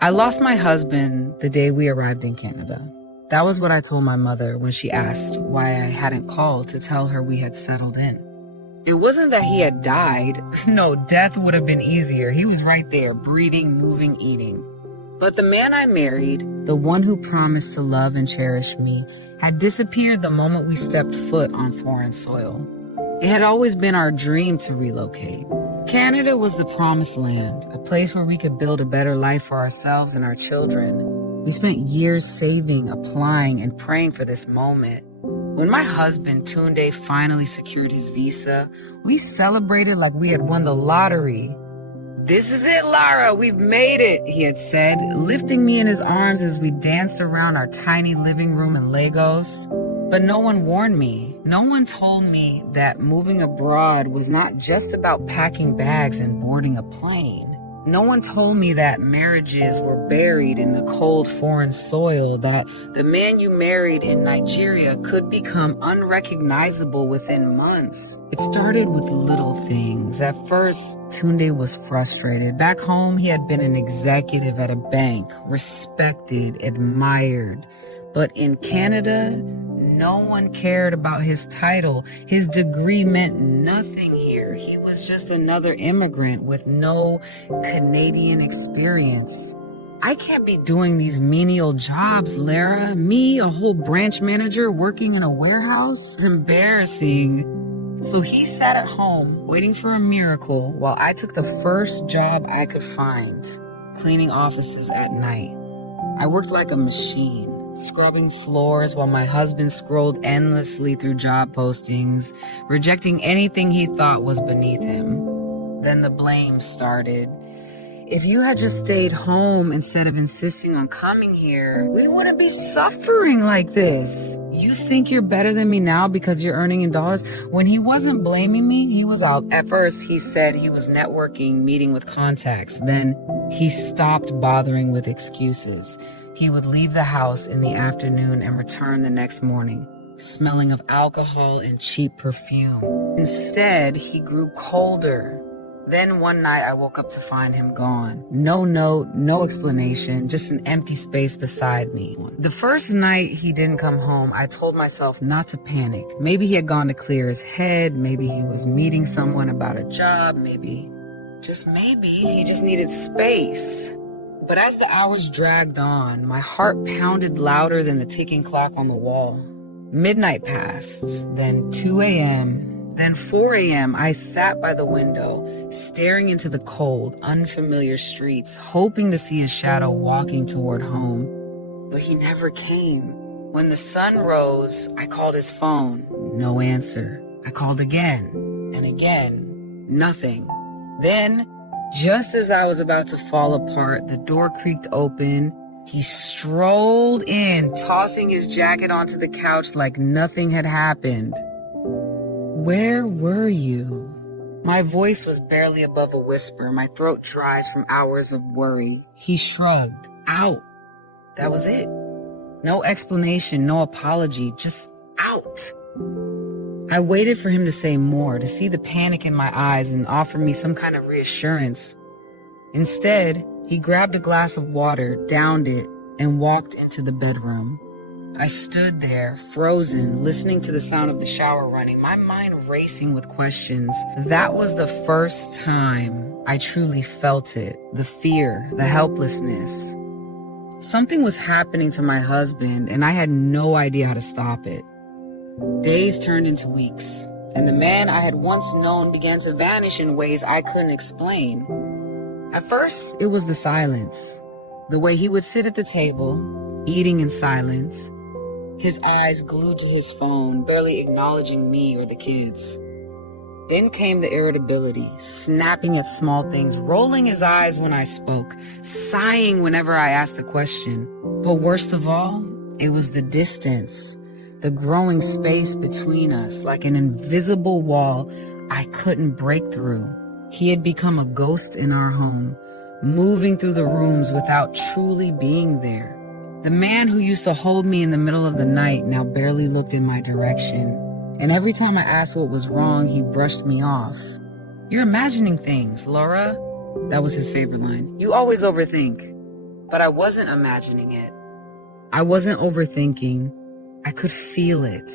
I lost my husband the day we arrived in Canada. That was what I told my mother when she asked why I hadn't called to tell her we had settled in. It wasn't that he had died. No, death would have been easier. He was right there, breathing, moving, eating. But the man I married, the one who promised to love and cherish me, had disappeared the moment we stepped foot on foreign soil. It had always been our dream to relocate. Canada was the promised land, a place where we could build a better life for ourselves and our children. We spent years saving, applying, and praying for this moment. When my husband, Tunde, finally secured his visa, we celebrated like we had won the lottery. "This is it, Lara, we've made it," he had said, lifting me in his arms as we danced around our tiny living room in Lagos. But no one warned me. No one told me that moving abroad was not just about packing bags and boarding a plane. No one told me that marriages were buried in the cold foreign soil, that the man you married in Nigeria could become unrecognizable within months. It started with little things. At first, Tunde was frustrated. Back home, he had been an executive at a bank, respected, admired. But in Canada, no one cared about his title. His degree meant nothing here. He was just another immigrant with no Canadian experience. I can't be doing these menial jobs, Lara. Me, a whole branch manager working in a warehouse? It's embarrassing. So he sat at home waiting for a miracle while I took the first job I could find, cleaning offices at night. I worked like a machine, scrubbing floors while my husband scrolled endlessly through job postings, rejecting anything he thought was beneath him. Then the blame started. If you had just stayed home instead of insisting on coming here, we wouldn't be suffering like this. You think you're better than me now because you're earning in dollars? When he wasn't blaming me, he was out. At first, he said he was networking, meeting with contacts. Then he stopped bothering with excuses. He would leave the house in the afternoon and return the next morning, smelling of alcohol and cheap perfume. Instead, he grew colder. Then one night I woke up to find him gone. No note, no explanation, just an empty space beside me. The first night he didn't come home, I told myself not to panic. Maybe he had gone to clear his head, maybe he was meeting someone about a job, maybe, just maybe, he just needed space. But as the hours dragged on, my heart pounded louder than the ticking clock on the wall. Midnight passed, then 2 a.m., then 4 a.m. I sat by the window, staring into the cold, unfamiliar streets, hoping to see a shadow walking toward home. But he never came. When the sun rose, I called his phone. No answer. I called again and again. Nothing. Then, just as I was about to fall apart, the door creaked open. He strolled in, tossing his jacket onto the couch like nothing had happened. "Where were you?" My voice was barely above a whisper, my throat dries from hours of worry. He shrugged. Out. That was it. No explanation, no apology, just out. I waited for him to say more, to see the panic in my eyes and offer me some kind of reassurance. Instead, he grabbed a glass of water, downed it, and walked into the bedroom. I stood there, frozen, listening to the sound of the shower running, my mind racing with questions. That was the first time I truly felt it, the fear, the helplessness. Something was happening to my husband, and I had no idea how to stop it. Days turned into weeks, and the man I had once known began to vanish in ways I couldn't explain. At first, it was the silence, the way he would sit at the table, eating in silence, his eyes glued to his phone, barely acknowledging me or the kids. Then came the irritability, snapping at small things, rolling his eyes when I spoke, sighing whenever I asked a question. But worst of all, it was the distance. The growing space between us, like an invisible wall I couldn't break through. He had become a ghost in our home, moving through the rooms without truly being there. The man who used to hold me in the middle of the night now barely looked in my direction. And every time I asked what was wrong, he brushed me off. "You're imagining things, Laura." That was his favorite line. "You always overthink." But I wasn't imagining it. I wasn't overthinking. I could feel it.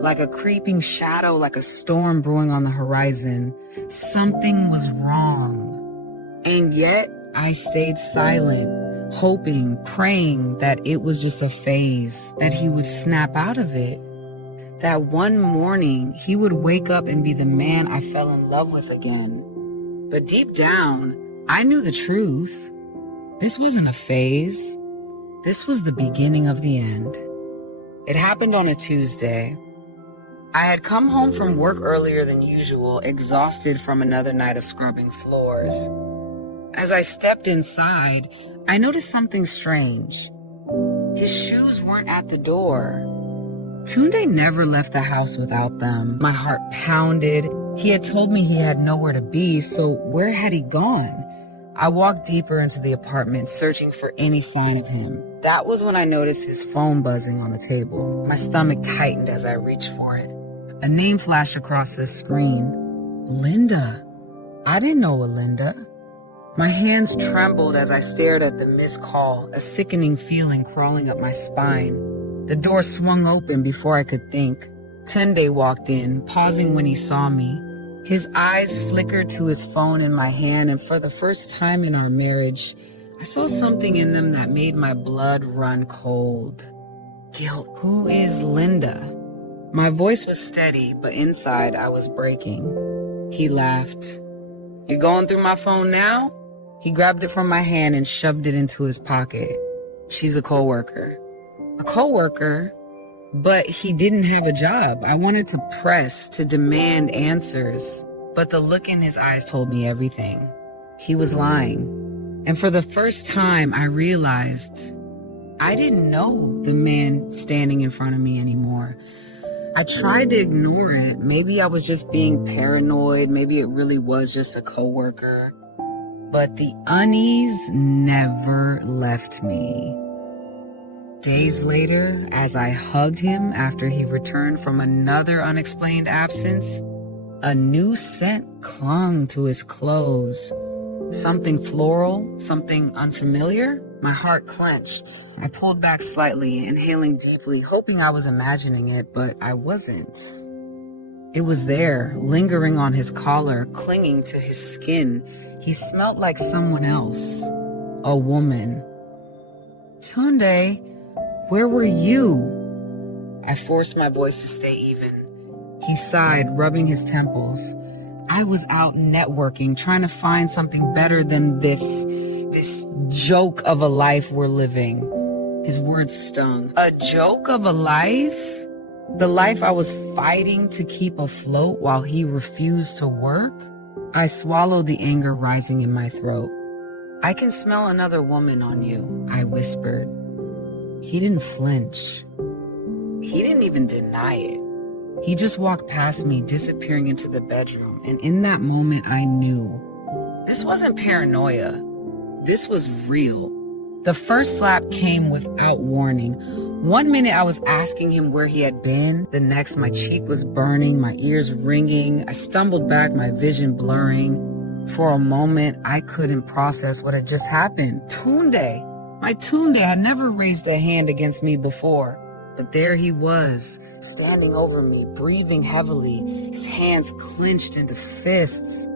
Like a creeping shadow, like a storm brewing on the horizon. Something was wrong. And yet, I stayed silent, hoping, praying that it was just a phase, that he would snap out of it. That one morning, he would wake up and be the man I fell in love with again. But deep down, I knew the truth. This wasn't a phase. This was the beginning of the end. It happened on a Tuesday. I had come home from work earlier than usual, exhausted from another night of scrubbing floors. As I stepped inside, I noticed something strange. His shoes weren't at the door. Tunde never left the house without them. My heart pounded. He had told me he had nowhere to be, so where had he gone? I walked deeper into the apartment, searching for any sign of him. That was when I noticed his phone buzzing on the table. My stomach tightened as I reached for it. A name flashed across the screen. Linda. I didn't know a Linda. My hands trembled as I stared at the missed call, a sickening feeling crawling up my spine. The door swung open before I could think. Tunde walked in, pausing when he saw me. His eyes flickered to his phone in my hand, and for the first time in our marriage, I saw something in them that made my blood run cold. Guilt. Who is Linda? My voice was steady, but inside I was breaking. He laughed. You going through my phone now? He grabbed it from my hand and shoved it into his pocket. She's a coworker. A coworker? But he didn't have a job. I wanted to press, to demand answers. But the look in his eyes told me everything. He was lying. And for the first time, I realized I didn't know the man standing in front of me anymore. I tried to ignore it. Maybe I was just being paranoid. Maybe it really was just a coworker. But the unease never left me. Days later, as I hugged him after he returned from another unexplained absence, a new scent clung to his clothes. Something floral, something unfamiliar. My heart clenched. I pulled back slightly, inhaling deeply, hoping I was imagining it, but I wasn't. It was there, lingering on his collar, clinging to his skin. He smelled like someone else. A woman. Tunde, where were you? I forced my voice to stay even. He sighed, rubbing his temples. I was out networking, trying to find something better than this joke of a life we're living. His words stung. A joke of a life? The life I was fighting to keep afloat while he refused to work? I swallowed the anger rising in my throat. I can smell another woman on you, I whispered. He didn't flinch. He didn't even deny it. He just walked past me, disappearing into the bedroom, and in that moment I knew. This wasn't paranoia. This was real. The first slap came without warning. One minute I was asking him where he had been. The next my cheek was burning, my ears ringing. I stumbled back, my vision blurring. For a moment, I couldn't process what had just happened. Tunde! My Tunde had never raised a hand against me before. But there he was, standing over me, breathing heavily, his hands clenched into fists.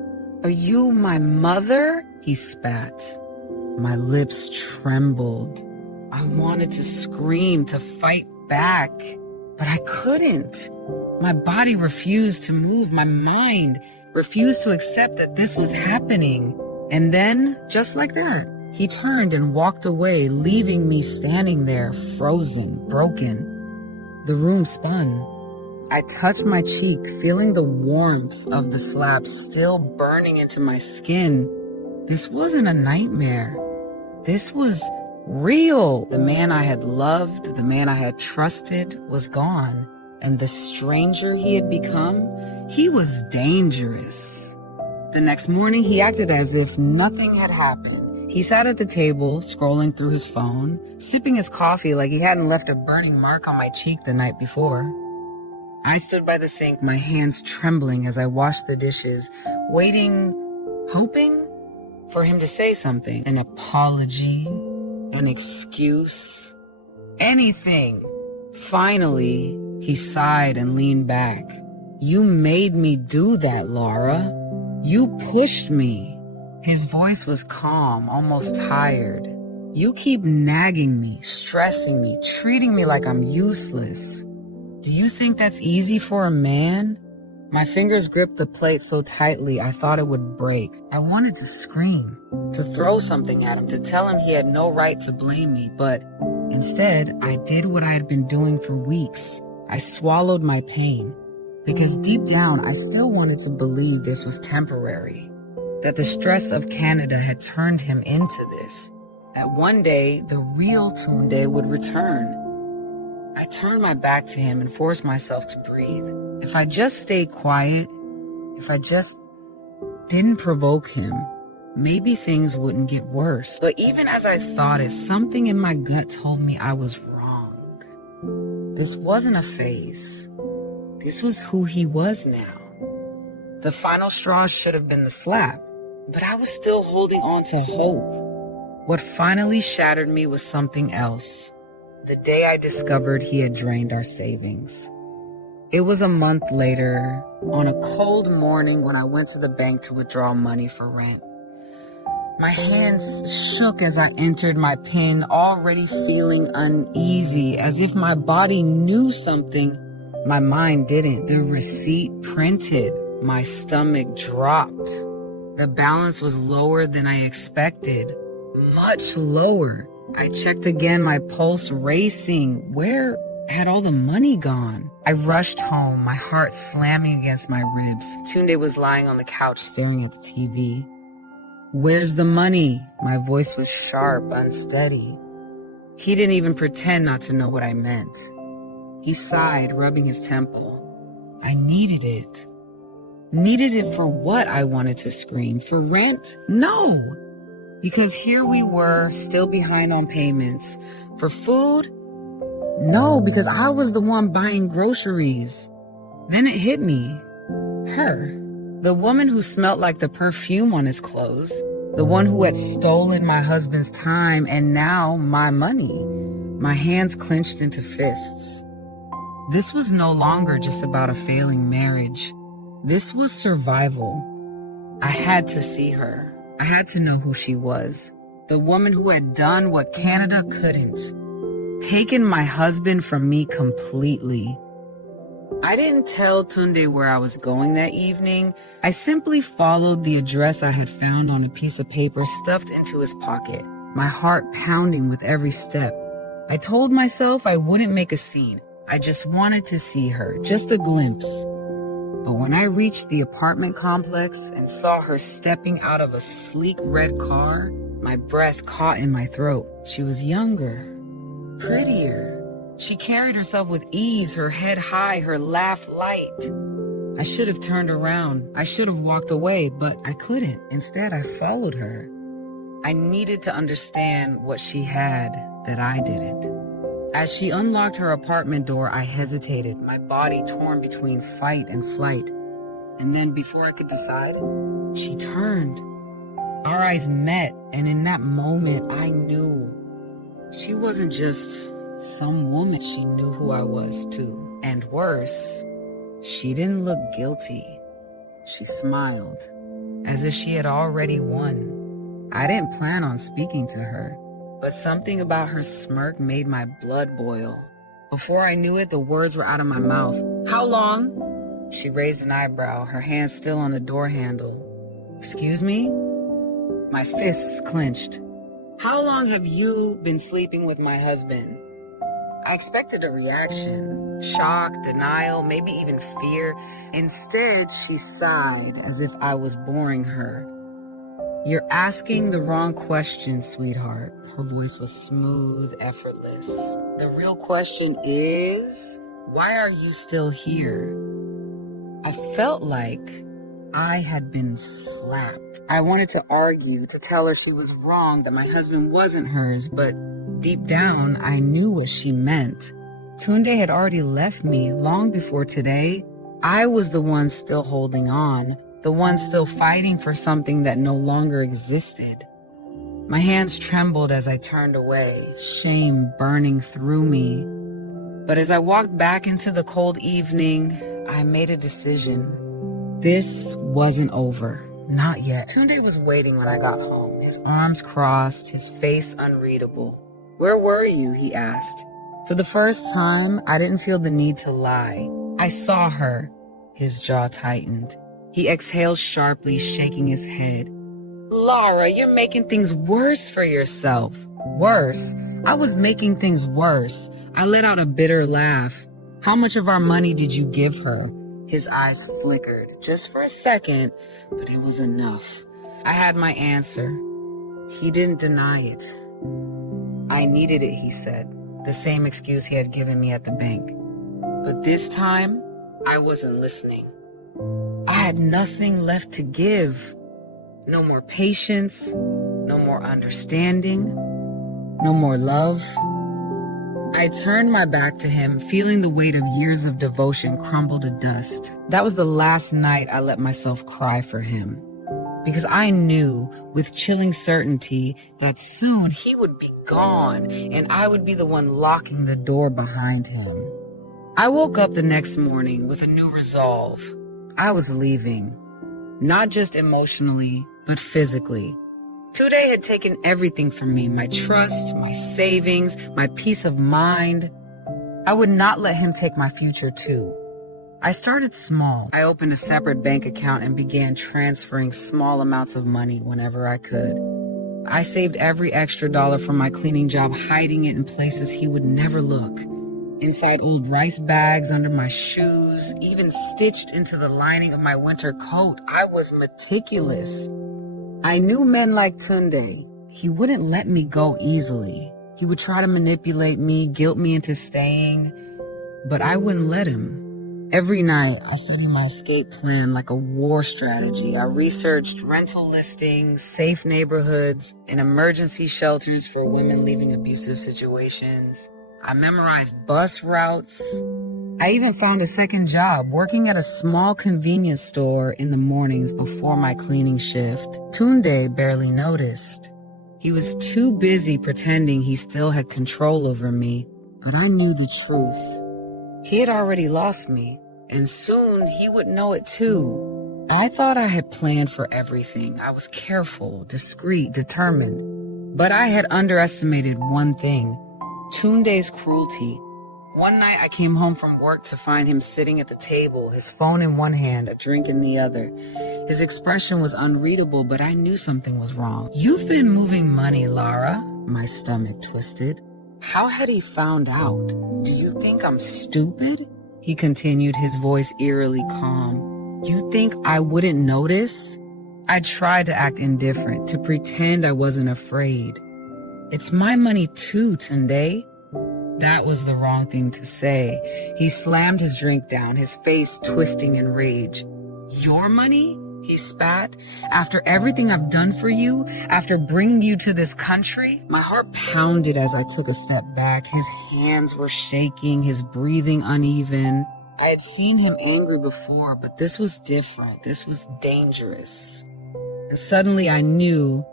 Are you my mother? He spat. My lips trembled. I wanted to scream, to fight back, but I couldn't. My body refused to move. My mind refused to accept that this was happening. And then, just like that, he turned and walked away, leaving me standing there, frozen, broken. The room spun. I touched my cheek, feeling the warmth of the slap still burning into my skin. This wasn't a nightmare. This was real. The man I had loved, the man I had trusted, was gone. And the stranger he had become, he was dangerous. The next morning, he acted as if nothing had happened. He sat at the table, scrolling through his phone, sipping his coffee like he hadn't left a burning mark on my cheek the night before. I stood by the sink, my hands trembling as I washed the dishes, waiting, hoping for him to say something. An apology, an excuse, anything. Finally, he sighed and leaned back. You made me do that, Laura. You pushed me. His voice was calm, almost tired. You keep nagging me, stressing me, treating me like I'm useless. Do you think that's easy for a man? My fingers gripped the plate so tightly I thought it would break. I wanted to scream, to throw something at him, to tell him he had no right to blame me, but instead, I did what I had been doing for weeks. I swallowed my pain, because deep down, I still wanted to believe this was temporary, that the stress of Canada had turned him into this, that one day, the real Tunde would return. I turned my back to him and forced myself to breathe. If I just stayed quiet, if I just didn't provoke him, maybe things wouldn't get worse. But even as I thought it, something in my gut told me I was wrong. This wasn't a phase. This was who he was now. The final straw should have been the slap, but I was still holding on to hope. What finally shattered me was something else. The day I discovered he had drained our savings. It was a month later, on a cold morning when I went to the bank to withdraw money for rent. My hands shook as I entered my PIN, already feeling uneasy, as if my body knew something my mind didn't. The receipt printed. My stomach dropped. The balance was lower than I expected, much lower. I checked again, my pulse racing. Where had all the money gone? I rushed home, my heart slamming against my ribs. Tunde was lying on the couch staring at the TV. Where's the money? My voice was sharp, unsteady. He didn't even pretend not to know what I meant. He sighed, rubbing his temple. I needed it. Needed it for what? I wanted to scream. For rent? No! Because here we were, still behind on payments. For food? No, because I was the one buying groceries. Then it hit me. Her. The woman who smelled like the perfume on his clothes. The one who had stolen my husband's time and now my money. My hands clenched into fists. This was no longer just about a failing marriage. This was survival. I had to see her. I had to know who she was. The woman who had done what Canada couldn't. Taken my husband from me completely. I didn't tell Tunde where I was going that evening. I simply followed the address I had found on a piece of paper stuffed into his pocket, my heart pounding with every step. I told myself I wouldn't make a scene. I just wanted to see her, just a glimpse. But when I reached the apartment complex and saw her stepping out of a sleek red car, my breath caught in my throat. She was younger, prettier. She carried herself with ease, her head high, her laugh light. I should have turned around. I should have walked away, but I couldn't. Instead, I followed her. I needed to understand what she had that I didn't. As she unlocked her apartment door, I hesitated, my body torn between fight and flight. And then, before I could decide, she turned. Our eyes met, and in that moment, I knew. She wasn't just some woman. She knew who I was, too. And worse, she didn't look guilty. She smiled, as if she had already won. I didn't plan on speaking to her. But something about her smirk made my blood boil. Before I knew it, the words were out of my mouth. How long? She raised an eyebrow, her hand still on the door handle. Excuse me? My fists clenched. How long have you been sleeping with my husband? I expected a reaction. Shock, denial, maybe even fear. Instead, she sighed as if I was boring her. You're asking the wrong question, sweetheart. Her voice was smooth, effortless. The real question is, why are you still here? I felt like I had been slapped. I wanted to argue, to tell her she was wrong, that my husband wasn't hers, but deep down, I knew what she meant. Tunde had already left me long before today. I was the one still holding on. The one still fighting for something that no longer existed. My hands trembled as I turned away, shame burning through me. But as I walked back into the cold evening, I made a decision. This wasn't over. Not yet. Tunde was waiting when I got home, his arms crossed, his face unreadable. "Where were you?" he asked. For the first time, I didn't feel the need to lie. I saw her. His jaw tightened. He exhaled sharply, shaking his head. "Laura, you're making things worse for yourself." "Worse? I was making things worse." I let out a bitter laugh. "How much of our money did you give her?" His eyes flickered, just for a second, but it was enough. I had my answer. He didn't deny it. "I needed it," he said, the same excuse he had given me at the bank. But this time, I wasn't listening. I had nothing left to give. No more patience, no more understanding, no more love. I turned my back to him, feeling the weight of years of devotion crumble to dust. That was the last night I let myself cry for him. Because I knew with chilling certainty that soon he would be gone and I would be the one locking the door behind him. I woke up the next morning with a new resolve. I was leaving. Not just emotionally, but physically. Tunde had taken everything from me, my trust, my savings, my peace of mind. I would not let him take my future too. I started small. I opened a separate bank account and began transferring small amounts of money whenever I could. I saved every extra dollar from my cleaning job, hiding it in places he would never look. Inside old rice bags, under my shoes, even stitched into the lining of my winter coat. I was meticulous. I knew men like Tunde. He wouldn't let me go easily. He would try to manipulate me, guilt me into staying, but I wouldn't let him. Every night, I studied my escape plan like a war strategy. I researched rental listings, safe neighborhoods, and emergency shelters for women leaving abusive situations. I memorized bus routes. I even found a second job, working at a small convenience store in the mornings before my cleaning shift. Tunde barely noticed. He was too busy pretending he still had control over me, but I knew the truth. He had already lost me, and soon he would know it too. I thought I had planned for everything. I was careful, discreet, determined. But I had underestimated one thing: Tunde's cruelty. One night I came home from work to find him sitting at the table, his phone in one hand, a drink in the other. His expression was unreadable, but I knew something was wrong. "You've been moving money, Lara." My stomach twisted. How had he found out? "Do you think I'm stupid?" He continued, his voice eerily calm. "You think I wouldn't notice?" I tried to act indifferent, to pretend I wasn't afraid. "It's my money too, Tunde." That was the wrong thing to say. He slammed his drink down, his face twisting in rage. "Your money?" he spat. "After everything I've done for you? After bringing you to this country?" My heart pounded as I took a step back. His hands were shaking, his breathing uneven. I had seen him angry before, but this was different. This was dangerous. And suddenly I knew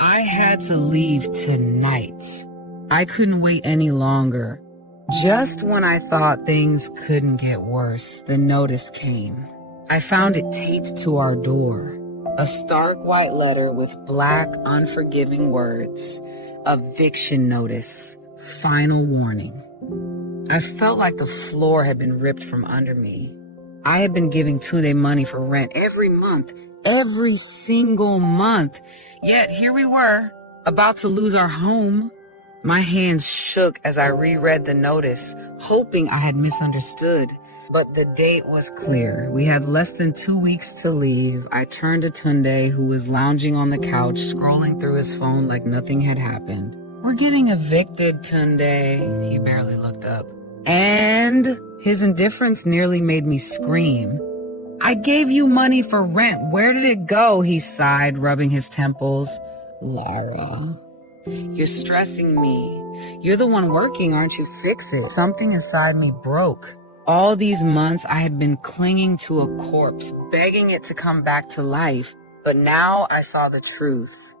I had to leave tonight. I couldn't wait any longer. Just when I thought things couldn't get worse, the notice came. I found it taped to our door. A stark white letter with black, unforgiving words. Eviction notice. Final warning. I felt like the floor had been ripped from under me. I had been giving Tunde money for rent every month, every single month. Yet here we were, about to lose our home. My hands shook as I reread the notice, hoping I had misunderstood. But the date was clear. We had less than 2 weeks to leave. I turned to Tunde, who was lounging on the couch, scrolling through his phone like nothing had happened. "We're getting evicted, Tunde." He barely looked up. And his indifference nearly made me scream. "I gave you money for rent. Where did it go?" he sighed, rubbing his temples. "Lara, you're stressing me. You're the one working, aren't you? Fix it." Something inside me broke. All these months, I had been clinging to a corpse, begging it to come back to life. But now I saw the truth.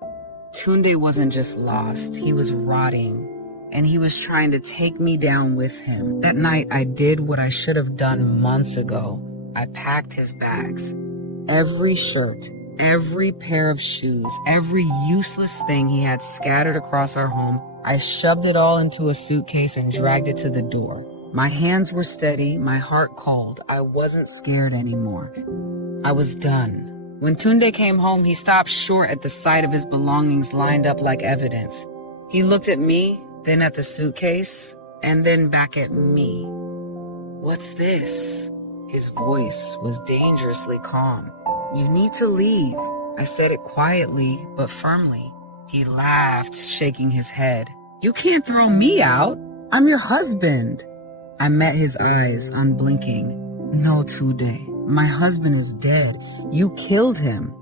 Tunde wasn't just lost, he was rotting. And he was trying to take me down with him. That night, I did what I should have done months ago. I packed his bags. Every shirt, every pair of shoes, every useless thing he had scattered across our home, I shoved it all into a suitcase and dragged it to the door. My hands were steady, my heart cold. I wasn't scared anymore. I was done. When Tunde came home, he stopped short at the sight of his belongings lined up like evidence. He looked at me, then at the suitcase, and then back at me. "What's this?" His voice was dangerously calm. "You need to leave." I said it quietly, but firmly. He laughed, shaking his head. "You can't throw me out. I'm your husband." I met his eyes, unblinking. "No, Tunde, my husband is dead. You killed him."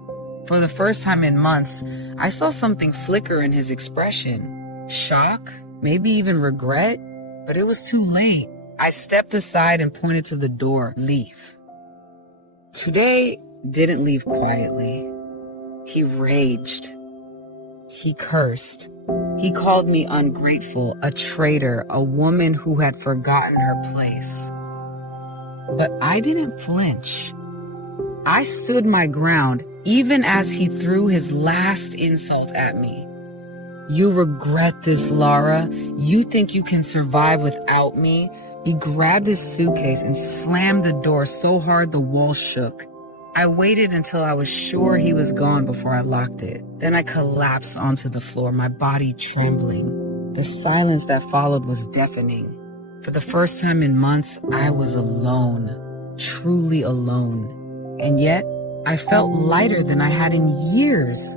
For the first time in months, I saw something flicker in his expression. Shock, maybe even regret, but it was too late. I stepped aside and pointed to the door. "Leave." Today didn't leave quietly. He raged. He cursed. He called me ungrateful, a traitor, a woman who had forgotten her place. But I didn't flinch. I stood my ground, even as he threw his last insult at me. "You regret this, Lara. You think you can survive without me?" He grabbed his suitcase and slammed the door so hard the wall shook. I waited until I was sure he was gone before I locked it. Then I collapsed onto the floor, my body trembling. The silence that followed was deafening. For the first time in months, I was alone, truly alone. And yet, I felt lighter than I had in years.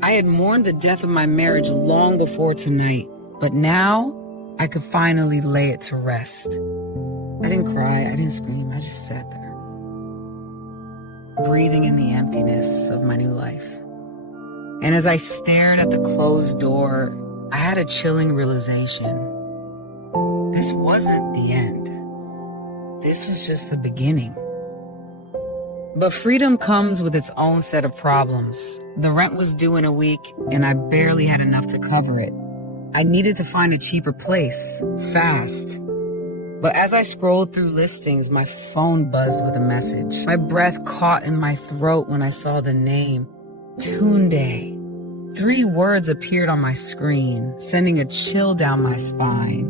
I had mourned the death of my marriage long before tonight, but now I could finally lay it to rest. I didn't cry, I didn't scream, I just sat there, breathing in the emptiness of my new life. And as I stared at the closed door, I had a chilling realization. This wasn't the end. This was just the beginning. But freedom comes with its own set of problems. The rent was due in a week, and I barely had enough to cover it. I needed to find a cheaper place, fast. But as I scrolled through listings, my phone buzzed with a message. My breath caught in my throat when I saw the name, Tunde. 3 words appeared on my screen, sending a chill down my spine.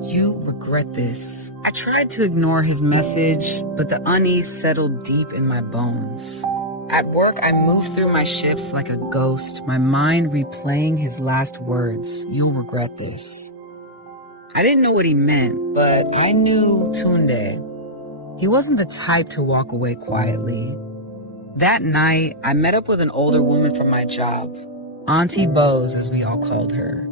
"You regret this." I tried to ignore his message, but the unease settled deep in my bones. At work, I moved through my shifts like a ghost, my mind replaying his last words, "You'll regret this." I didn't know what he meant, but I knew Tunde. He wasn't the type to walk away quietly. That night, I met up with an older woman from my job, Auntie Bose, as we all called her.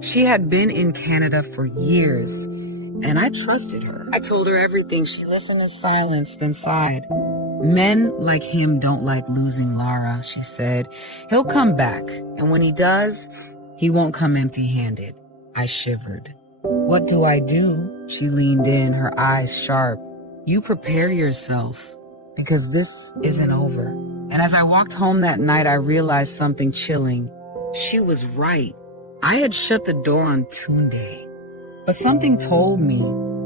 She had been in Canada for years, and I trusted her. I told her everything. She listened in silence, then sighed. "Men like him don't like losing Lara," she said. "He'll come back, and when he does, he won't come empty-handed." I shivered. "What do I do?" She leaned in, her eyes sharp. "You prepare yourself, because this isn't over." And as I walked home that night, I realized something chilling. She was right. I had shut the door on Tunde, but something told me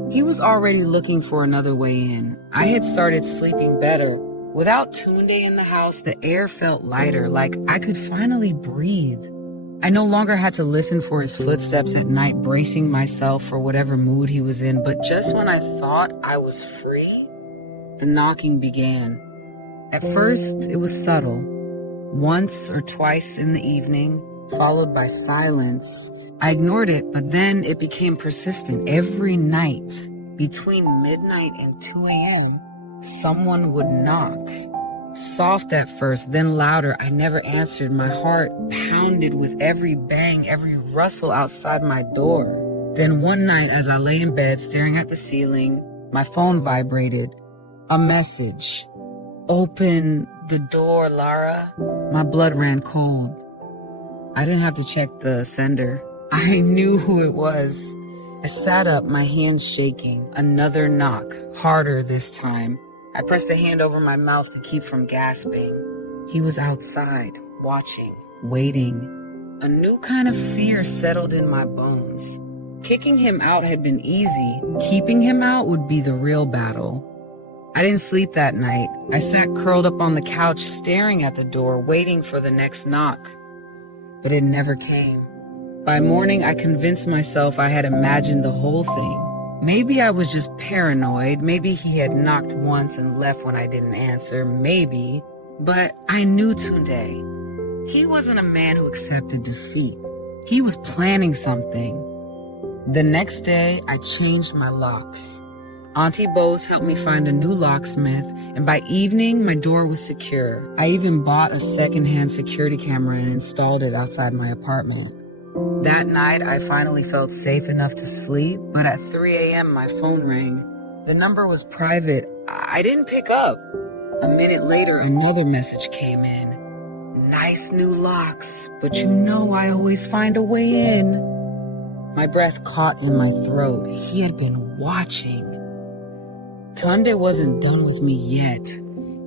he was already looking for another way in. I had started sleeping better. Without Tunde in the house, the air felt lighter, like I could finally breathe. I no longer had to listen for his footsteps at night, bracing myself for whatever mood he was in. But just when I thought I was free, the knocking began. At first, it was subtle, once or twice in the evening, followed by silence. I ignored it, but then it became persistent. Every night, between midnight and 2 a.m., someone would knock. Soft at first, then louder. I never answered. My heart pounded with every bang, every rustle outside my door. Then one night, as I lay in bed staring at the ceiling, my phone vibrated. A message. "Open the door, Lara." My blood ran cold. I didn't have to check the sender. I knew who it was. I sat up, my hands shaking. Another knock, harder this time. I pressed a hand over my mouth to keep from gasping. He was outside, watching, waiting. A new kind of fear settled in my bones. Kicking him out had been easy. Keeping him out would be the real battle. I didn't sleep that night. I sat curled up on the couch, staring at the door, waiting for the next knock. But it never came. By morning, I convinced myself I had imagined the whole thing. Maybe I was just paranoid. Maybe he had knocked once and left when I didn't answer. Maybe. But I knew Tunde. He wasn't a man who accepted defeat. He was planning something. The next day, I changed my locks. Auntie Bose helped me find a new locksmith, and by evening, my door was secure. I even bought a secondhand security camera and installed it outside my apartment. That night, I finally felt safe enough to sleep, but at 3 a.m., my phone rang. The number was private. I didn't pick up. A minute later, another message came in. Nice new locks, but you know I always find a way in. My breath caught in my throat. He had been watching. Tunde wasn't done with me yet.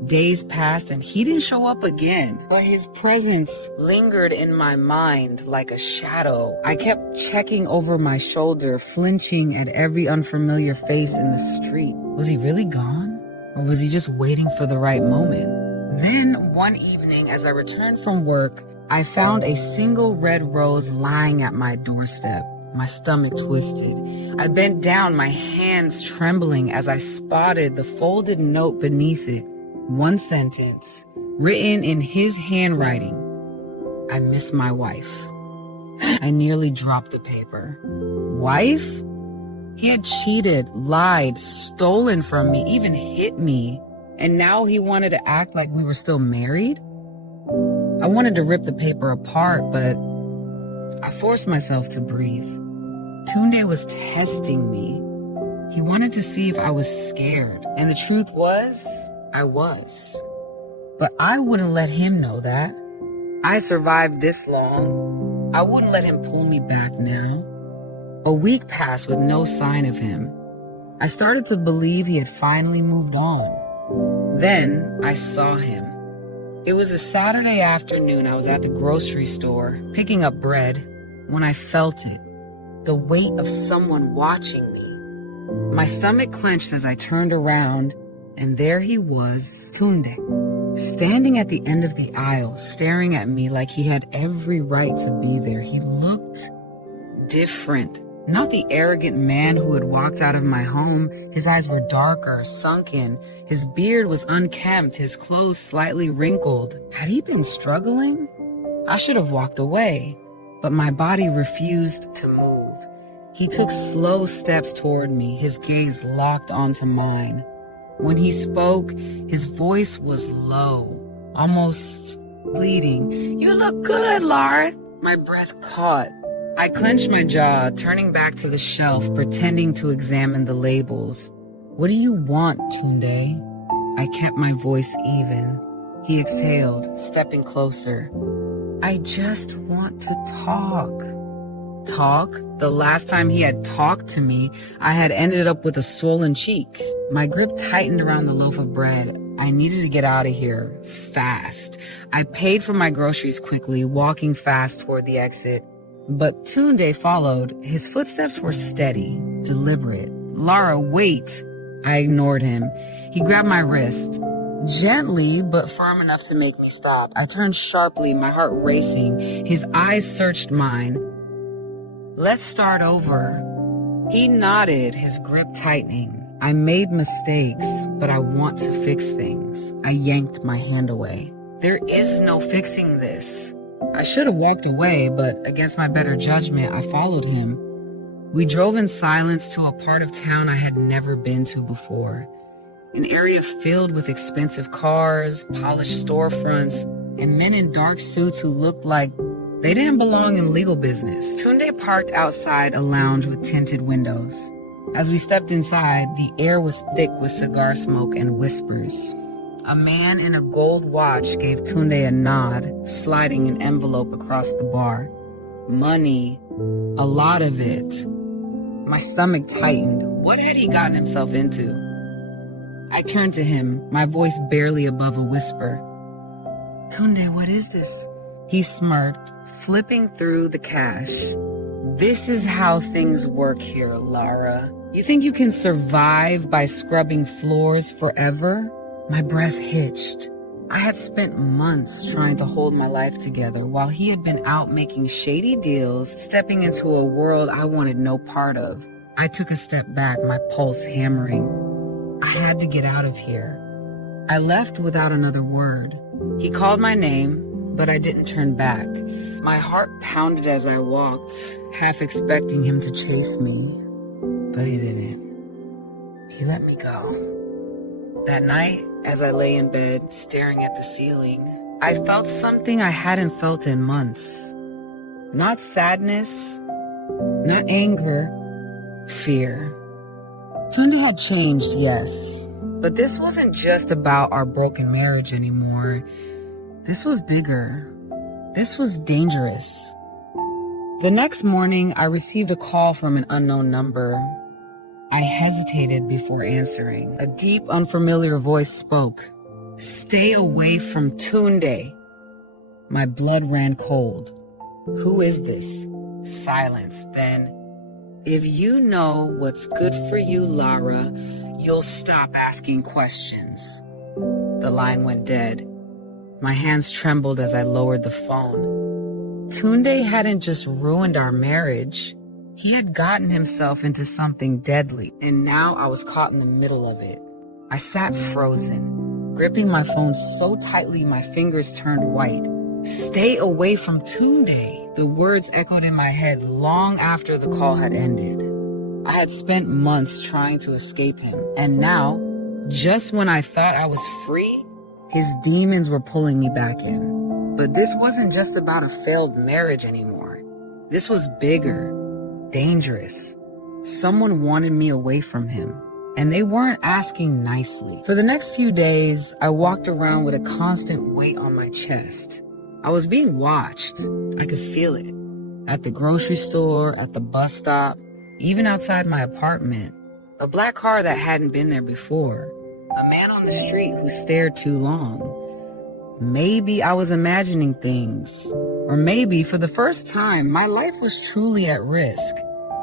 Days passed and he didn't show up again, but his presence lingered in my mind like a shadow. I kept checking over my shoulder, flinching at every unfamiliar face in the street. Was he really gone? Or was he just waiting for the right moment? Then, one evening, as I returned from work, I found a single red rose lying at my doorstep. My stomach twisted. I bent down, my hands trembling as I spotted the folded note beneath it. One sentence, written in his handwriting. I miss my wife. I nearly dropped the paper. Wife? He had cheated, lied, stolen from me, even hit me. And now he wanted to act like we were still married? I wanted to rip the paper apart, but I forced myself to breathe. Tunde was testing me. He wanted to see if I was scared. And the truth was, I was. But I wouldn't let him know that. I survived this long. I wouldn't let him pull me back now. A week passed with no sign of him. I started to believe he had finally moved on. Then I saw him. It was a Saturday afternoon. I was at the grocery store picking up bread when I felt it. The weight of someone watching me. My stomach clenched as I turned around, and there he was, Tunde, standing at the end of the aisle, staring at me like he had every right to be there. He looked different. Not the arrogant man who had walked out of my home. His eyes were darker, sunken. His beard was unkempt, his clothes slightly wrinkled. Had he been struggling? I should have walked away, but my body refused to move. He took slow steps toward me, his gaze locked onto mine. When he spoke, his voice was low, almost pleading. "You look good, Laura." My breath caught. I clenched my jaw, turning back to the shelf, pretending to examine the labels. "What do you want, Tunde?" I kept my voice even. He exhaled, stepping closer. "I just want to talk." Talk? The last time he had talked to me, I had ended up with a swollen cheek. My grip tightened around the loaf of bread. I needed to get out of here, fast. I paid for my groceries quickly, walking fast toward the exit. But Tunde followed. His footsteps were steady, deliberate. "Lara, wait!" I ignored him. He grabbed my wrist. Gently, but firm enough to make me stop. I turned sharply, my heart racing. His eyes searched mine. "Let's start over." He nodded, his grip tightening. "I made mistakes, but I want to fix things." I yanked my hand away. "There is no fixing this." I should have walked away, but against my better judgment, I followed him. We drove in silence to a part of town I had never been to before. An area filled with expensive cars, polished storefronts, and men in dark suits who looked like they didn't belong in legal business. Tunde parked outside a lounge with tinted windows. As we stepped inside, the air was thick with cigar smoke and whispers. A man in a gold watch gave Tunde a nod, sliding an envelope across the bar. Money, a lot of it. My stomach tightened. What had he gotten himself into? I turned to him, my voice barely above a whisper. "Tunde, what is this?" He smirked, flipping through the cash. "This is how things work here, Lara. You think you can survive by scrubbing floors forever?" My breath hitched. I had spent months trying to hold my life together while he had been out making shady deals, stepping into a world I wanted no part of. I took a step back, my pulse hammering. I had to get out of here. I left without another word. He called my name, but I didn't turn back. My heart pounded as I walked, half expecting him to chase me. But he didn't. He let me go. That night, as I lay in bed, staring at the ceiling, I felt something I hadn't felt in months. Not sadness, not anger, fear. Tunde had changed, yes, but this wasn't just about our broken marriage anymore. This was bigger. This was dangerous. The next morning, I received a call from an unknown number. I hesitated before answering. A deep, unfamiliar voice spoke. "Stay away from Tunde." My blood ran cold. "Who is this?" Silence. Then, "If you know what's good for you, Lara, you'll stop asking questions." The line went dead. My hands trembled as I lowered the phone. Tunde hadn't just ruined our marriage. He had gotten himself into something deadly, and now I was caught in the middle of it. I sat frozen, gripping my phone so tightly my fingers turned white. "Stay away from Tunde." The words echoed in my head long after the call had ended. I had spent months trying to escape him, and now, just when I thought I was free, his demons were pulling me back in. But this wasn't just about a failed marriage anymore. This was bigger. Dangerous. Someone wanted me away from him, and they weren't asking nicely. For the next few days, I walked around with a constant weight on my chest. I was being watched. I could feel it. At the grocery store, at the bus stop, even outside my apartment. A black car that hadn't been there before. A man on the street who stared too long. Maybe I was imagining things. Or maybe, for the first time, my life was truly at risk.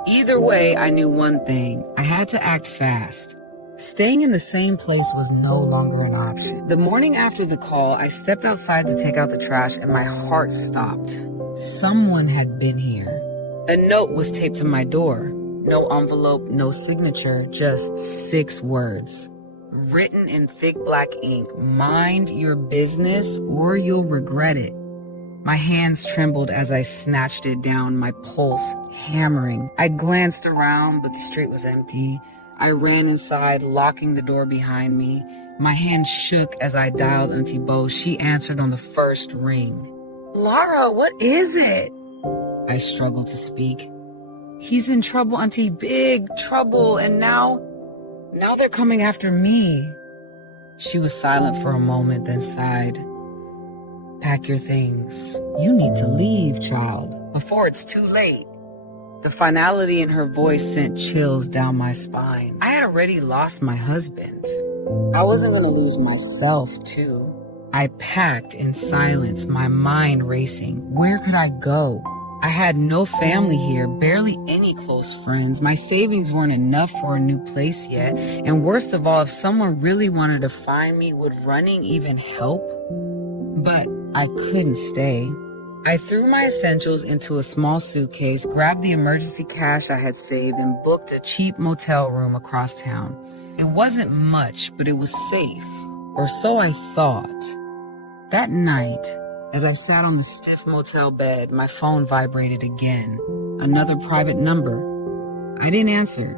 Either way, I knew one thing. I had to act fast. Staying in the same place was no longer an option. The morning after the call, I stepped outside to take out the trash and my heart stopped. Someone had been here. A note was taped to my door. No envelope, no signature, just 6 words. Written in thick black ink, "Mind your business or you'll regret it." My hands trembled as I snatched it down, my pulse hammering. I glanced around, but the street was empty. I ran inside, locking the door behind me. My hand shook as I dialed Auntie Bo. She answered on the first ring. "Lara, what is it?" I struggled to speak. "He's in trouble, Auntie, big trouble, and now they're coming after me." She was silent for a moment, then sighed. "Pack your things. You need to leave, child, before it's too late." The finality in her voice sent chills down my spine. I had already lost my husband. I wasn't going to lose myself, too. I packed in silence, my mind racing. Where could I go? I had no family here, barely any close friends. My savings weren't enough for a new place yet. And worst of all, if someone really wanted to find me, would running even help? But I couldn't stay. I threw my essentials into a small suitcase, grabbed the emergency cash I had saved, and booked a cheap motel room across town. It wasn't much, but it was safe, or so I thought. That night, as I sat on the stiff motel bed, my phone vibrated again. Another private number. I didn't answer,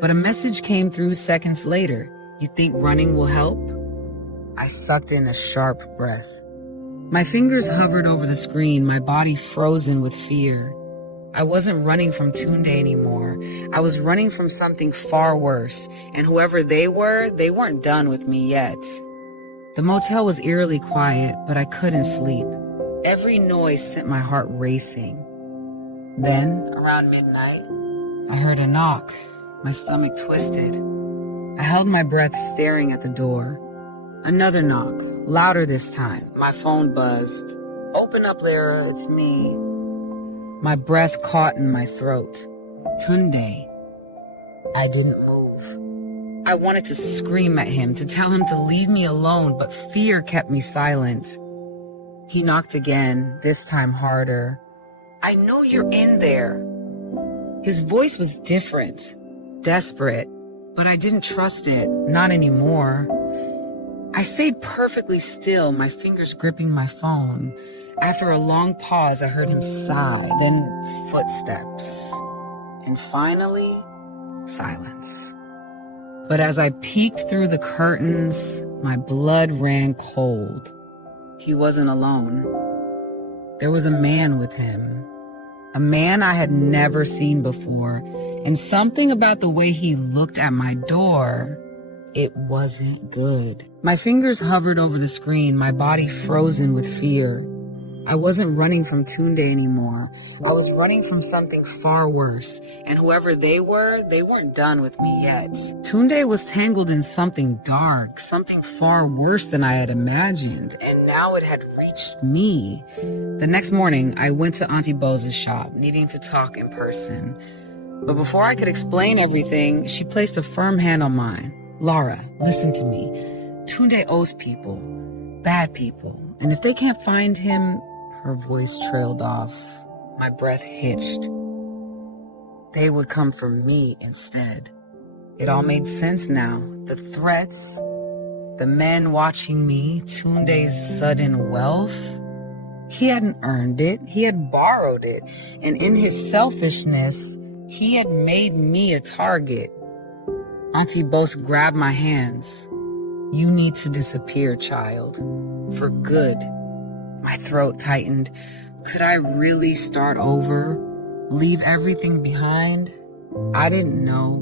but a message came through seconds later. "You think running will help?" I sucked in a sharp breath. My fingers hovered over the screen, my body frozen with fear. I wasn't running from Tunde anymore. I was running from something far worse, and whoever they weren't done with me yet. The motel was eerily quiet, but I couldn't sleep. Every noise sent my heart racing. Then, around midnight, I heard a knock. My stomach twisted. I held my breath, staring at the door. Another knock, louder this time. My phone buzzed. Open up, Lyra, it's me. My breath caught in my throat. Tunde. I didn't move. I wanted to scream at him, to tell him to leave me alone, but fear kept me silent. He knocked again, this time harder. I know you're in there. His voice was different, desperate, but I didn't trust it, not anymore. I stayed perfectly still, my fingers gripping my phone. After a long pause, I heard him sigh, then footsteps, and finally, silence. But as I peeked through the curtains, my blood ran cold. He wasn't alone. There was a man with him. A man I had never seen before, and something about the way he looked at my door, it wasn't good. My fingers hovered over the screen, my body frozen with fear. I wasn't running from Tunde anymore. I was running from something far worse, and whoever they weren't done with me yet. Tunde was tangled in something dark, something far worse than I had imagined, and now it had reached me. The next morning, I went to Auntie Bose's shop, needing to talk in person. But before I could explain everything, she placed a firm hand on mine. Lara, listen to me. Tunde owes people, bad people, and if they can't find him... Her voice trailed off. My breath hitched. They would come for me instead. It all made sense now. The threats, the men watching me, Tunde's sudden wealth. He hadn't earned it. He had borrowed it. And in his selfishness, he had made me a target. Auntie Bose grabbed my hands. You need to disappear, child. For good. My throat tightened. Could I really start over? Leave everything behind? I didn't know.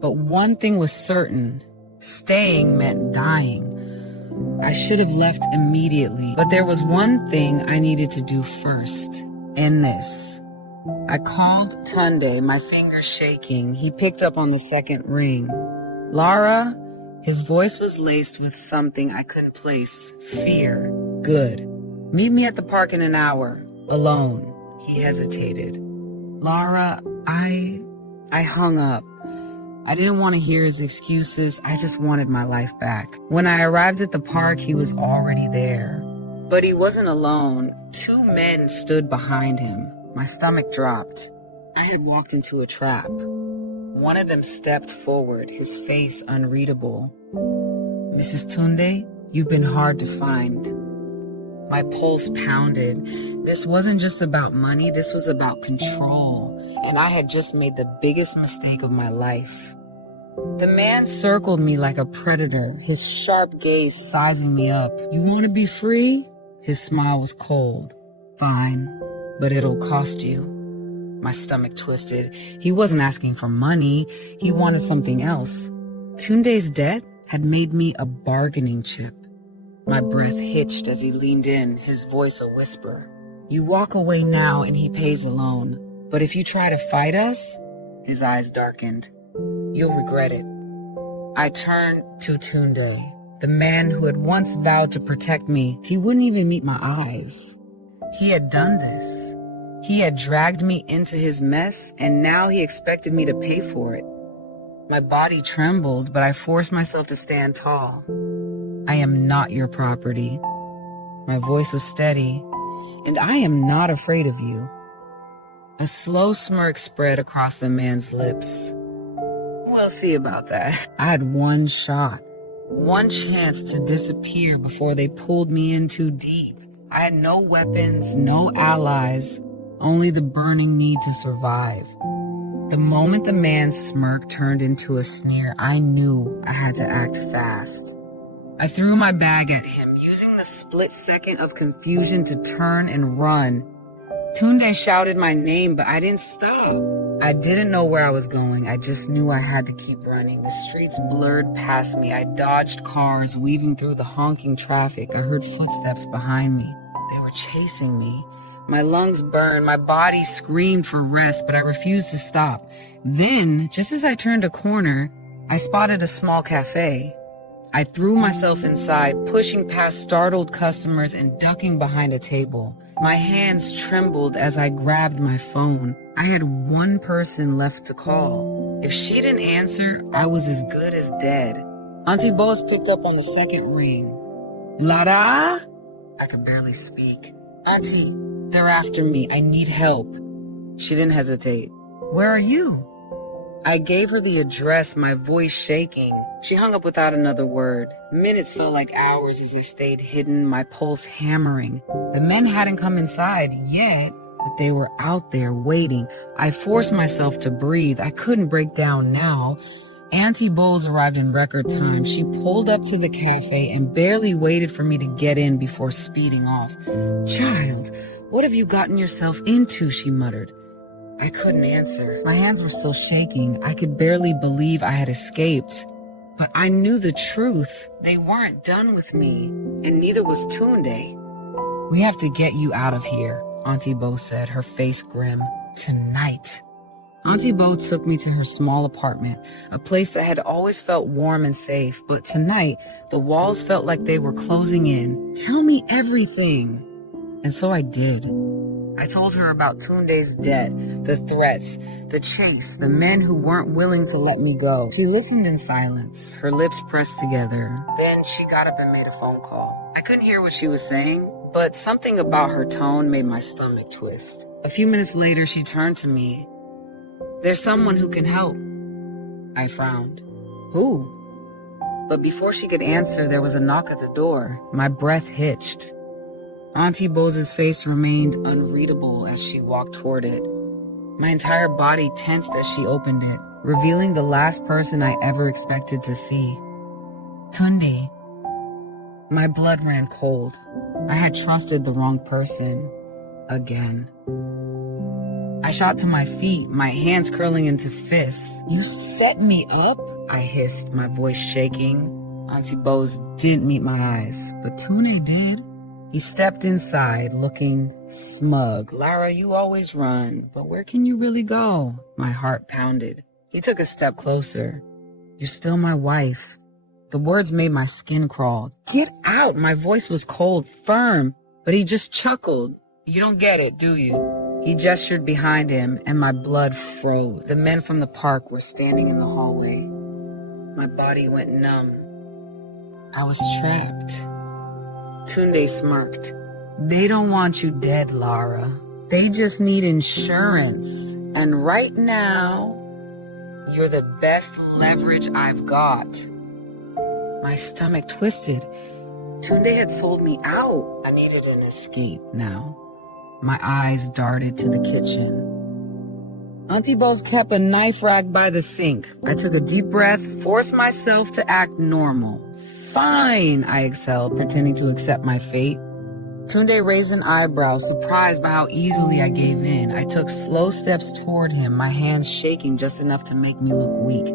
But one thing was certain. Staying meant dying. I should have left immediately. But there was one thing I needed to do first. End this. I called Tunde, my fingers shaking. He picked up on the second ring. Lara? His voice was laced with something I couldn't place. Fear. Good. Meet me at the park in an hour. Alone. He hesitated. Lara, I hung up. I didn't want to hear his excuses. I just wanted my life back. When I arrived at the park, he was already there. But he wasn't alone. Two men stood behind him. My stomach dropped. I had walked into a trap. One of them stepped forward, his face unreadable. Mrs. Tunde, you've been hard to find. My pulse pounded. This wasn't just about money, this was about control. And I had just made the biggest mistake of my life. The man circled me like a predator, his sharp gaze sizing me up. You want to be free? His smile was cold. Fine, but it'll cost you. My stomach twisted. He wasn't asking for money. He wanted something else. Tunde's debt had made me a bargaining chip. My breath hitched as he leaned in, his voice a whisper. You walk away now and he pays alone. But if you try to fight us, his eyes darkened. You'll regret it. I turned to Tunde, the man who had once vowed to protect me. He wouldn't even meet my eyes. He had done this. He had dragged me into his mess, and now he expected me to pay for it. My body trembled, but I forced myself to stand tall. I am not your property. My voice was steady, and I am not afraid of you. A slow smirk spread across the man's lips. We'll see about that. I had one shot, one chance to disappear before they pulled me in too deep. I had no weapons, no allies, only the burning need to survive. The moment the man's smirk turned into a sneer, I knew I had to act fast. I threw my bag at him, using the split second of confusion to turn and run. Tunde shouted my name, but I didn't stop. I didn't know where I was going. I just knew I had to keep running. The streets blurred past me. I dodged cars, weaving through the honking traffic. I heard footsteps behind me. They were chasing me. My lungs burned. My body screamed for rest, but I refused to stop. Then, just as I turned a corner, I spotted a small cafe. I threw myself inside, pushing past startled customers and ducking behind a table. My hands trembled as I grabbed my phone. I had one person left to call. If she didn't answer, I was as good as dead. Auntie Boaz picked up on the second ring. Lara? I could barely speak. Auntie, they're after me. I need help. She didn't hesitate. Where are you? I gave her the address, my voice shaking. She hung up without another word. Minutes felt like hours as I stayed hidden, my pulse hammering. The men hadn't come inside yet, but they were out there waiting. I forced myself to breathe. I couldn't break down now. Auntie Bowles arrived in record time. She pulled up to the cafe and barely waited for me to get in before speeding off. Child, what have you gotten yourself into? She muttered. I couldn't answer. My hands were still shaking. I could barely believe I had escaped. But I knew the truth. They weren't done with me, and neither was Tunde. We have to get you out of here, Auntie Bo said, her face grim. Tonight. Auntie Bo took me to her small apartment, a place that had always felt warm and safe, but tonight, the walls felt like they were closing in. Tell me everything. And so I did. I told her about Tunde's debt, the threats, the chase, the men who weren't willing to let me go. She listened in silence, her lips pressed together. Then she got up and made a phone call. I couldn't hear what she was saying, but something about her tone made my stomach twist. A few minutes later, she turned to me. There's someone who can help. I frowned. Who? But before she could answer, there was a knock at the door. My breath hitched. Auntie Boze's face remained unreadable as she walked toward it. My entire body tensed as she opened it, revealing the last person I ever expected to see. Tunde. My blood ran cold. I had trusted the wrong person. Again. I shot to my feet, my hands curling into fists. You set me up? I hissed, my voice shaking. Auntie Boze didn't meet my eyes, but Tunde did. He stepped inside, looking smug. Lara, you always run, but where can you really go? My heart pounded. He took a step closer. You're still my wife. The words made my skin crawl. Get out! My voice was cold, firm, but he just chuckled. You don't get it, do you? He gestured behind him, and my blood froze. The men from the park were standing in the hallway. My body went numb. I was trapped. Tunde smirked. They don't want you dead, Lara. They just need insurance. And right now, you're the best leverage I've got. My stomach twisted. Tunde had sold me out. I needed an escape now. My eyes darted to the kitchen. Auntie Boze kept a knife rack by the sink. I took a deep breath, forced myself to act normal. Fine, I exhaled, pretending to accept my fate. Tunde raised an eyebrow, surprised by how easily I gave in. I took slow steps toward him, my hands shaking just enough to make me look weak.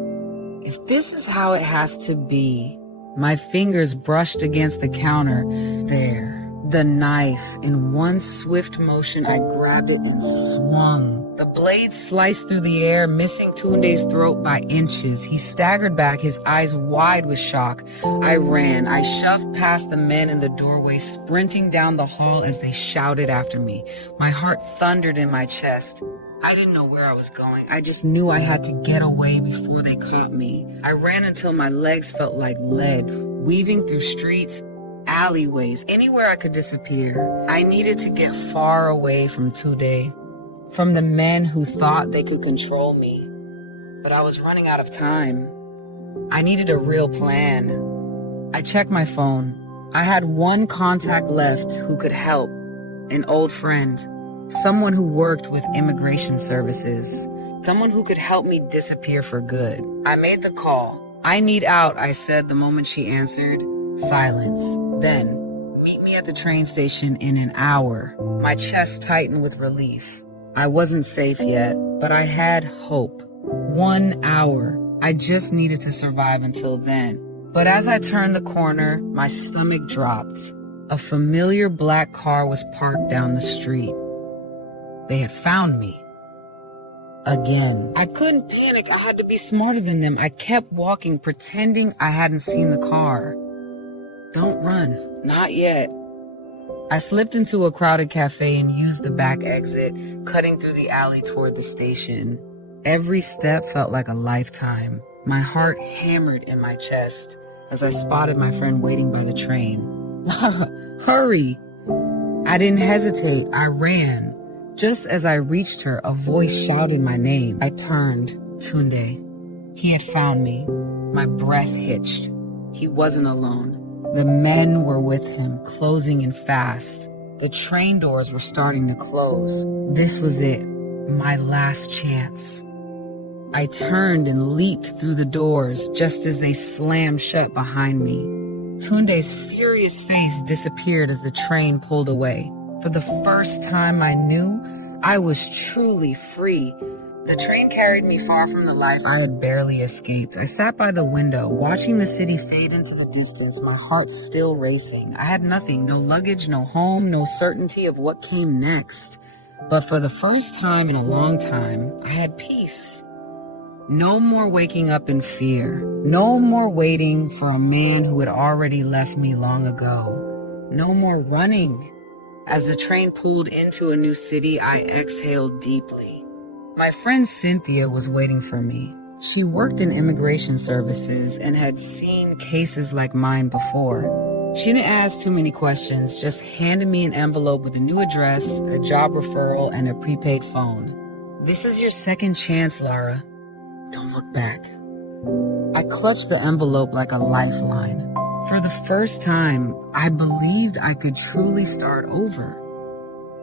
If this is how it has to be, my fingers brushed against the counter. There. The knife. In one swift motion, I grabbed it and swung. The blade sliced through the air, missing Tunde's throat by inches. He staggered back, his eyes wide with shock. I ran. I shoved past the men in the doorway, sprinting down the hall as they shouted after me. My heart thundered in my chest. I didn't know where I was going. I just knew I had to get away before they caught me. I ran until my legs felt like lead, weaving through streets, alleyways, anywhere I could disappear. I needed to get far away from Tunde, from the men who thought they could control me. But I was running out of time. I needed a real plan. I checked my phone. I had one contact left who could help, an old friend, someone who worked with immigration services, someone who could help me disappear for good. I made the call. I need out, I said the moment she answered. Silence. Then, meet me at the train station in an hour. My chest tightened with relief. I wasn't safe yet, but I had hope. 1 hour. I just needed to survive until then. But as I turned the corner, my stomach dropped. A familiar black car was parked down the street. They had found me. Again. I couldn't panic. I had to be smarter than them. I kept walking, pretending I hadn't seen the car. Don't run. Not yet. I slipped into a crowded cafe and used the back exit, cutting through the alley toward the station. Every step felt like a lifetime. My heart hammered in my chest as I spotted my friend waiting by the train. Lara, hurry! I didn't hesitate. I ran. Just as I reached her, a voice shouted my name. I turned. Tunde. He had found me. My breath hitched. He wasn't alone. The men were with him, closing in fast. The train doors were starting to close. This was it, my last chance. I turned and leaped through the doors just as they slammed shut behind me. Tunde's furious face disappeared as the train pulled away. For the first time I knew I was truly free. The train carried me far from the life I had barely escaped. I sat by the window, watching the city fade into the distance, my heart still racing. I had nothing, no luggage, no home, no certainty of what came next. But for the first time in a long time, I had peace. No more waking up in fear. No more waiting for a man who had already left me long ago. No more running. As the train pulled into a new city, I exhaled deeply. My friend Cynthia was waiting for me. She worked in immigration services and had seen cases like mine before. She didn't ask too many questions, just handed me an envelope with a new address, a job referral, and a prepaid phone. This is your second chance, Lara. Don't look back. I clutched the envelope like a lifeline. For the first time, I believed I could truly start over.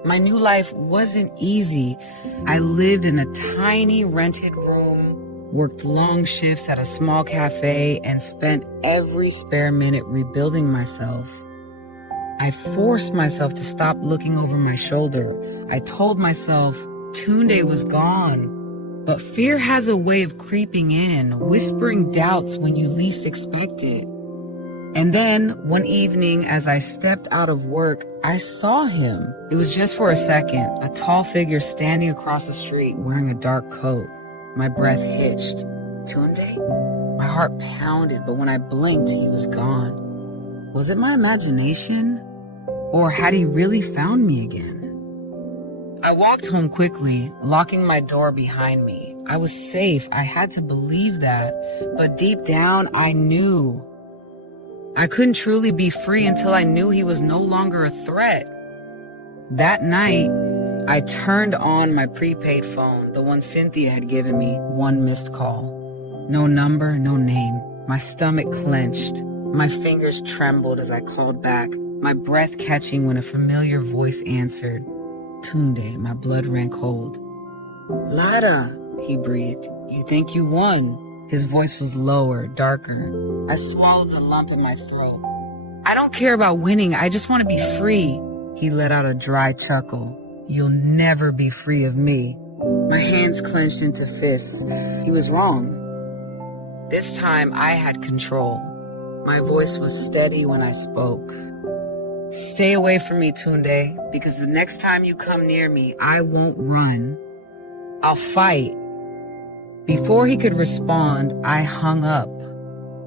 My new life wasn't easy. I lived in a tiny rented room, worked long shifts at a small cafe, and spent every spare minute rebuilding myself. I forced myself to stop looking over my shoulder. I told myself Tunde was gone. But fear has a way of creeping in, whispering doubts when you least expect it. And then, one evening, as I stepped out of work, I saw him. It was just for a second, a tall figure standing across the street wearing a dark coat. My breath hitched. Tunde? My heart pounded, but when I blinked, he was gone. Was it my imagination? Or had he really found me again? I walked home quickly, locking my door behind me. I was safe. I had to believe that. But deep down, I knew. I couldn't truly be free until I knew he was no longer a threat. That night, I turned on my prepaid phone, the one Cynthia had given me, one missed call. No number, no name. My stomach clenched. My fingers trembled as I called back, my breath catching when a familiar voice answered. Tunde, my blood ran cold. Lara, he breathed. You think you won? His voice was lower, darker. I swallowed the lump in my throat. I don't care about winning. I just want to be free. He let out a dry chuckle. You'll never be free of me. My hands clenched into fists. He was wrong. This time I had control. My voice was steady when I spoke. Stay away from me, Tunde, because the next time you come near me, I won't run. I'll fight. Before he could respond, I hung up.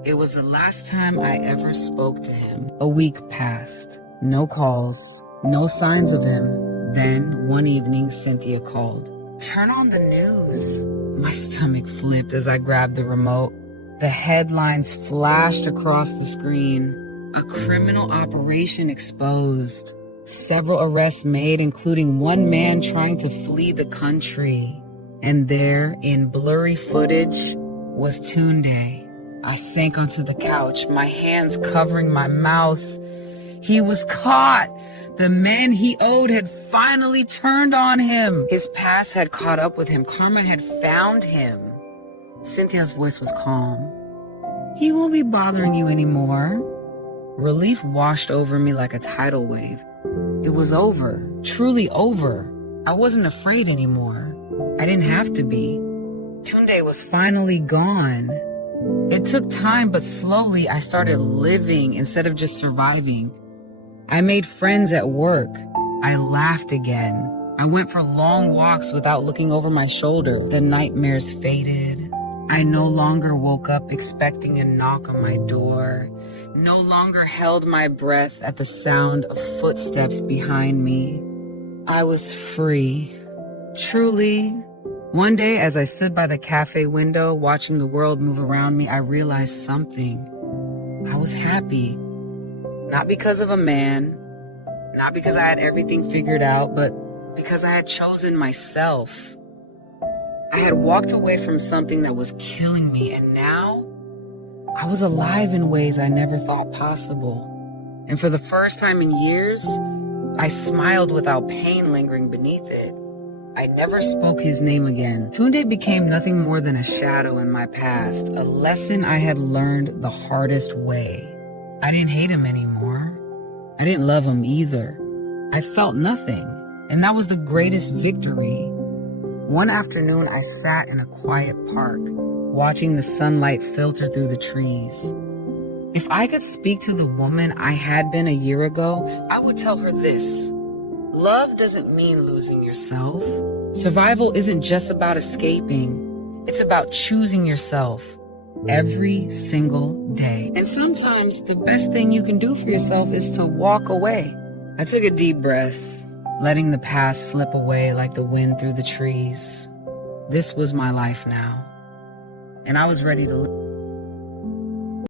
It was the last time I ever spoke to him. A week passed. No calls, no signs of him. Then, one evening, Cynthia called. Turn on the news. My stomach flipped as I grabbed the remote. The headlines flashed across the screen. A criminal operation exposed. Several arrests made, including one man trying to flee the country. And there, in blurry footage, was Tunde. I sank onto the couch, my hands covering my mouth. He was caught. The man he owed had finally turned on him. His past had caught up with him. Karma had found him. Cynthia's voice was calm. He won't be bothering you anymore. Relief washed over me like a tidal wave. It was over, truly over. I wasn't afraid anymore. I didn't have to be. Tunde was finally gone. It took time, but slowly I started living instead of just surviving. I made friends at work. I laughed again. I went for long walks without looking over my shoulder. The nightmares faded. I no longer woke up expecting a knock on my door. No longer held my breath at the sound of footsteps behind me. I was free. Truly. One day, as I stood by the cafe window watching the world move around me, I realized something. I was happy. Not because of a man, not because I had everything figured out, but because I had chosen myself. I had walked away from something that was killing me, and now I was alive in ways I never thought possible. And for the first time in years, I smiled without pain lingering beneath it. I never spoke his name again. Tunde became nothing more than a shadow in my past, a lesson I had learned the hardest way. I didn't hate him anymore. I didn't love him either. I felt nothing, and that was the greatest victory. One afternoon, I sat in a quiet park, watching the sunlight filter through the trees. If I could speak to the woman I had been a year ago, I would tell her this. Love doesn't mean losing yourself. Survival isn't just about escaping. It's about choosing yourself every single day. And sometimes the best thing you can do for yourself is to walk away. I took a deep breath, letting the past slip away like the wind through the trees. This was my life now, and I was ready to live.